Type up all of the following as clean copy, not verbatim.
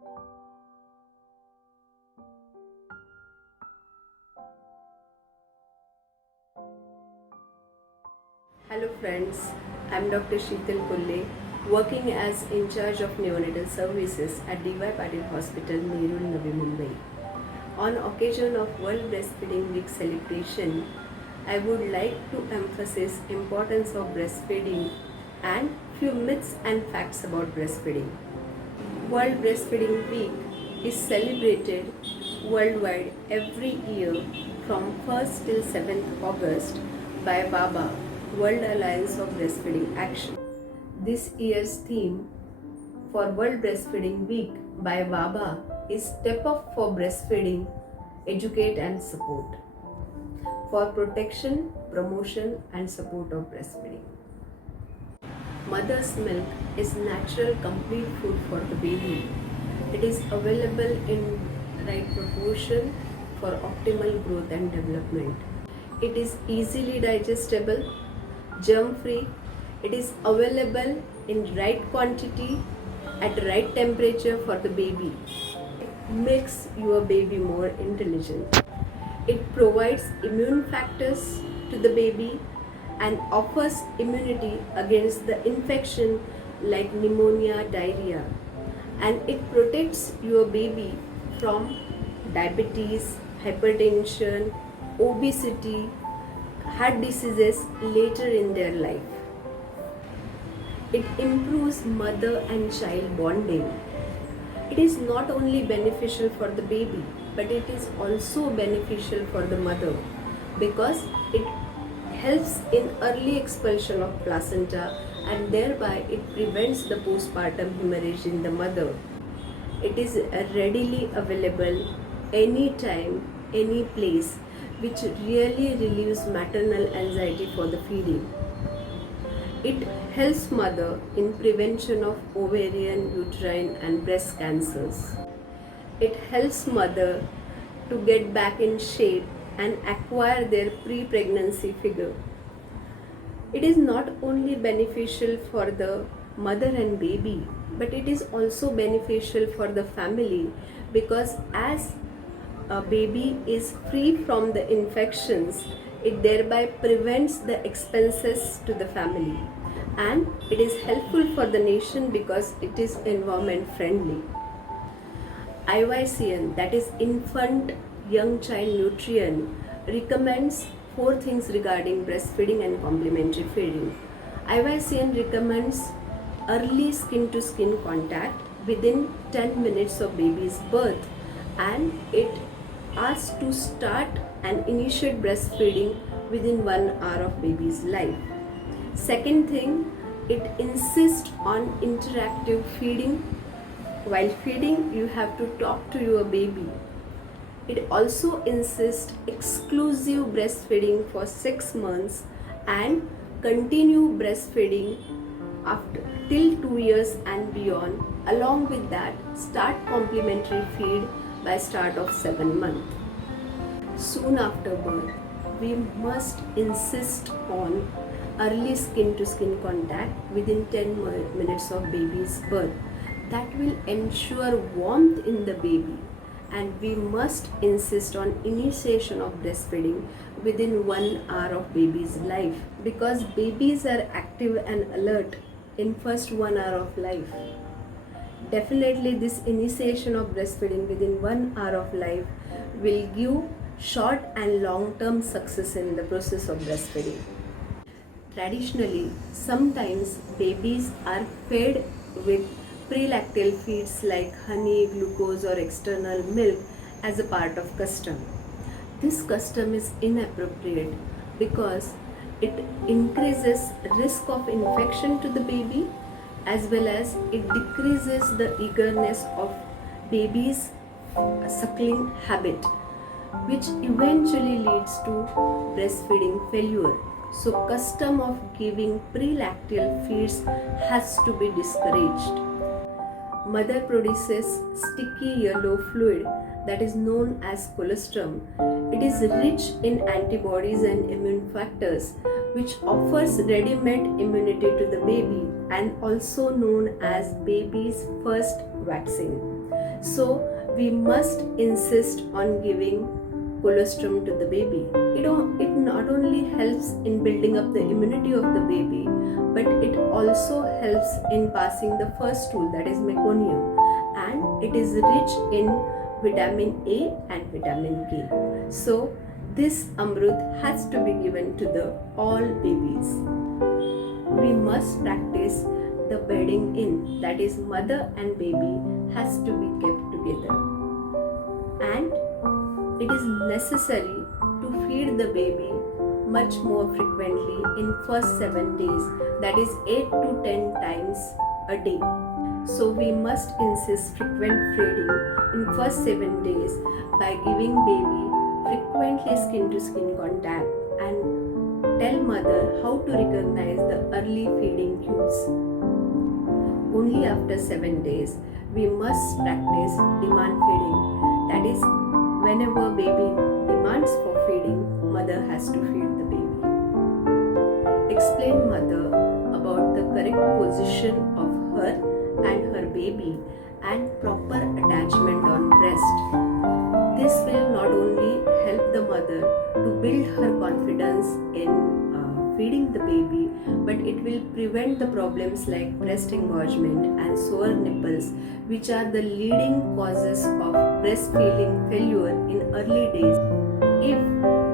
Hello friends, I am Dr. Shital Kolhe, working as in charge of neonatal services at DY Patil Hospital, Nerul, Navi Mumbai. On occasion of World Breastfeeding Week celebration, I would like to emphasize importance of breastfeeding and few myths and facts about breastfeeding. World Breastfeeding Week is celebrated worldwide every year from 1st till 7th August by BABA, World Alliance of Breastfeeding Action. This year's theme for World Breastfeeding Week by BABA is Step Up for Breastfeeding, Educate and Support for protection, promotion and support of breastfeeding. Mother's milk is natural complete food for the baby. It is available in right proportion for optimal growth and development. It is easily digestible, germ-free. It is available in right quantity at right temperature for the baby. It makes your baby more intelligent. It provides immune factors to the baby and offers immunity against the infection like pneumonia, diarrhea, and it protects your baby from diabetes, hypertension, obesity, heart diseases later in their life. It improves mother and child bonding. It is not only beneficial for the baby, but it is also beneficial for the mother because it helps in early expulsion of placenta and thereby it prevents the postpartum hemorrhage in the mother. It is readily available anytime, any place, which really relieves maternal anxiety for the feeding. It helps mother in prevention of ovarian, uterine and breast cancers. It helps mother to get back in shape and acquire their pre-pregnancy figure. It is not only beneficial for the mother and baby, but it is also beneficial for the family because as a baby is free from the infections, it thereby prevents the expenses to the family, and it is helpful for the nation because it is environment friendly. IYCN, that is Infant Young Child Nutrition, recommends 4 things regarding breastfeeding and complementary feeding. IYCN recommends early skin to skin contact within 10 minutes of baby's birth, and it asks to start and initiate breastfeeding within 1 hour of baby's life. Second thing, it insists on interactive feeding. While feeding, you have to talk to your baby. It also insists exclusive breastfeeding for 6 months and continue breastfeeding after till 2 years and beyond. Along with that, start complementary feed by start of 7 months. Soon after birth, we must insist on early skin to skin contact within 10 minutes of baby's birth. That will ensure warmth in the baby, and we must insist on initiation of breastfeeding within 1 hour of baby's life because babies are active and alert in first 1 hour of life. Definitely this initiation of breastfeeding within 1 hour of life will give short and long-term success in the process of breastfeeding. Traditionally, sometimes babies are fed with prelactal feeds like honey, glucose or external milk as a part of custom. This custom is inappropriate because it increases risk of infection to the baby as well as it decreases the eagerness of baby's suckling habit, which eventually leads to breastfeeding failure. So custom of giving prelactal feeds has to be discouraged. Mother produces sticky yellow fluid that is known as colostrum. It is rich in antibodies and immune factors which offers ready-made immunity to the baby and also known as baby's first vaccine. So we must insist on giving colostrum to the baby. It not only helps in building up the immunity of the baby, but it also helps in passing the first stool, that is meconium, and it is rich in vitamin A and vitamin K. So this amrut has to be given to the all babies. We must practice the bedding in, that is mother and baby has to be kept together, and it is necessary to feed the baby much more frequently in first 7 days, that is 8 to 10 times a day. So we must insist frequent feeding in first 7 days by giving baby frequently skin to skin contact, and tell mother how to recognize the early feeding cues. Only after 7 days we must practice demand feeding, that is whenever baby demands for feeding, mother has to feed the baby. Explain mother about the correct position of her and her baby and proper attachment on breast. This will not only help the mother to build her confidence in feeding the baby, but it will prevent the problems like breast engorgement and sore nipples, which are the leading causes of breastfeeding failure in early days. If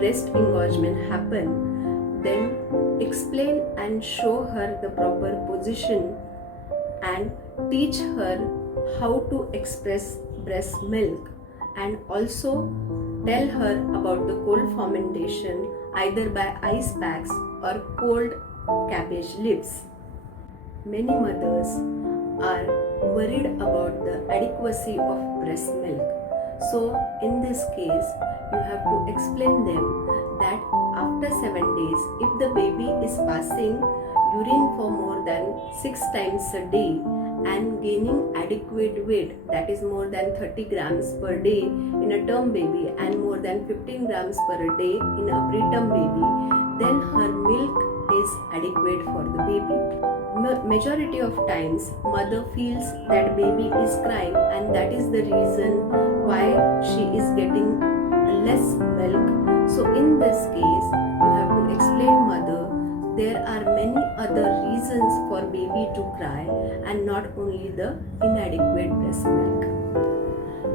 breast engorgement happen, then explain and show her the proper position and teach her how to express breast milk, and also tell her about the cold fermentation either by ice packs or cold cabbage leaves. Many mothers are worried about the adequacy of breast milk. So in this case, you have to explain them that after 7 days, if the baby is passing urine for more than 6 times a day and gaining adequate weight, that is more than 30 grams per day in a term baby and more than 15 grams per day in a preterm baby, then her milk is adequate for the baby. Majority of times mother feels that baby is crying, and that is the reason why she is getting less milk. So in this case, you have to explain mother there are many other reasons for baby to cry and not only the inadequate breast milk.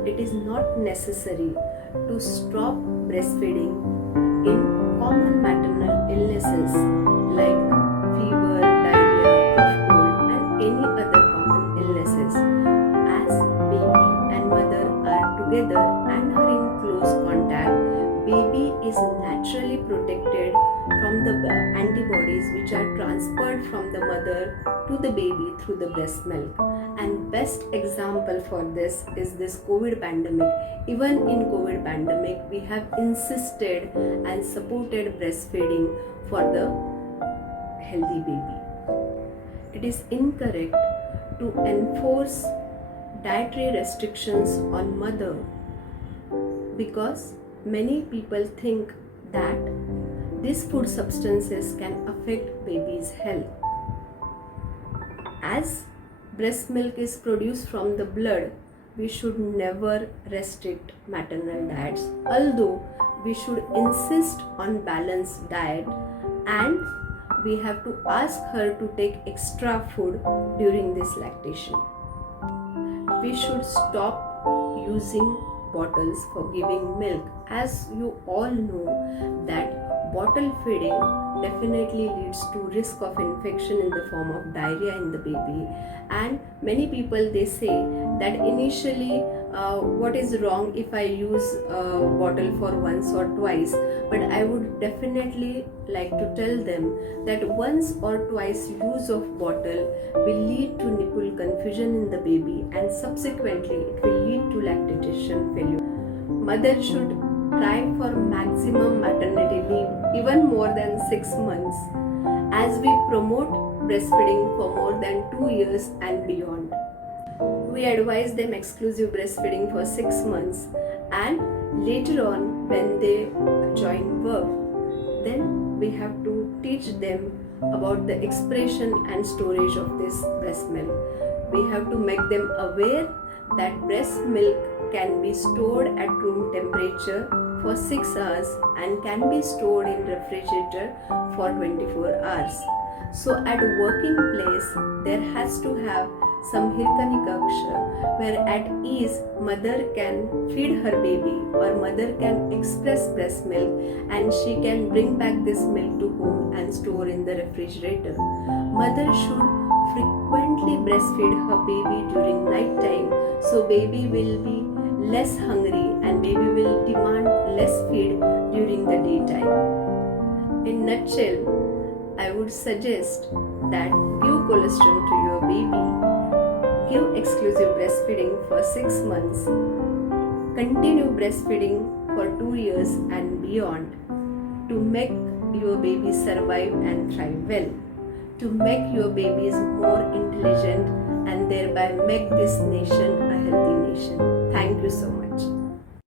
It is not necessary to stop breastfeeding in common maternal illnesses like fever, diarrhea, cough, cold, and any other common illnesses. As baby and mother are together and are in close contact, baby is naturally protected from the antibodies which are transferred from the mother to the baby through the breast milk. And best example for this is this COVID pandemic. Even in COVID pandemic, we have insisted and supported breastfeeding for the healthy baby. It is incorrect to enforce dietary restrictions on mother because many people think that these food substances can affect baby's health. As breast milk is produced from the blood, we should never restrict maternal diets, although we should insist on balanced diet, and we have to ask her to take extra food during this lactation. We should stop using bottles for giving milk, as you all know that bottle feeding definitely leads to risk of infection in the form of diarrhea in the baby. And many people, they say that initially what is wrong if I use a bottle for once or twice, but I would definitely like to tell them that once or twice use of bottle will lead to nipple confusion in the baby, and subsequently it will lead to lactation failure. Mother should try for maximum maternity leave, even more than 6 months, as we promote breastfeeding for more than 2 years and beyond. We advise them exclusive breastfeeding for 6 months, and later on when they join work, then we have to teach them about the expression and storage of this breast milk. We have to make them aware that breast milk can be stored at room temperature for 6 hours and can be stored in refrigerator for 24 hours. So at working place, there has to have some Hirkani Kaksha where at ease mother can feed her baby or mother can express breast milk and she can bring back this milk to home and store in the refrigerator. Mother should frequently breastfeed her baby during night time so baby will be less hungry and baby will demand less feed during the daytime. In nutshell, I would suggest that give colostrum to your baby, give exclusive breastfeeding for 6 months, continue breastfeeding for 2 years and beyond to make your baby survive and thrive well, to make your babies more intelligent and thereby make this nation a healthy nation. Thank you so much.